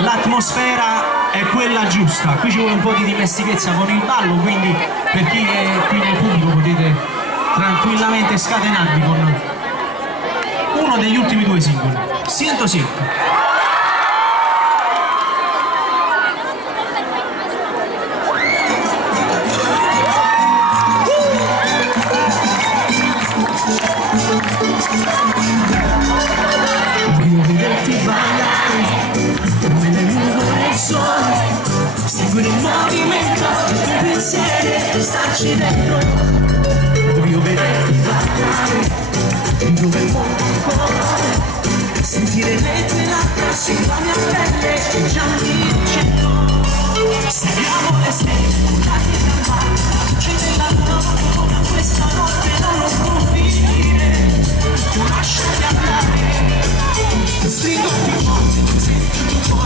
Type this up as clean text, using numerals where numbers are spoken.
l'atmosfera è quella giusta. Qui ci vuole un po' di dimestichezza con il ballo, quindi per chi è qui nel pubblico potete tranquillamente scatenarvi con uno degli ultimi due singoli, Siento Siento. Seguire il movimento dei pensieri, starci dentro. Voglio vederti ballare dove il mondo corre, sentire le tue labbra sulla mia pelle che già mi dice no. Seguiamo le stelle, dai da mare, c'è nella notte, questa notte non lo può finire. Tu lasciami andare, stringo più forte, sento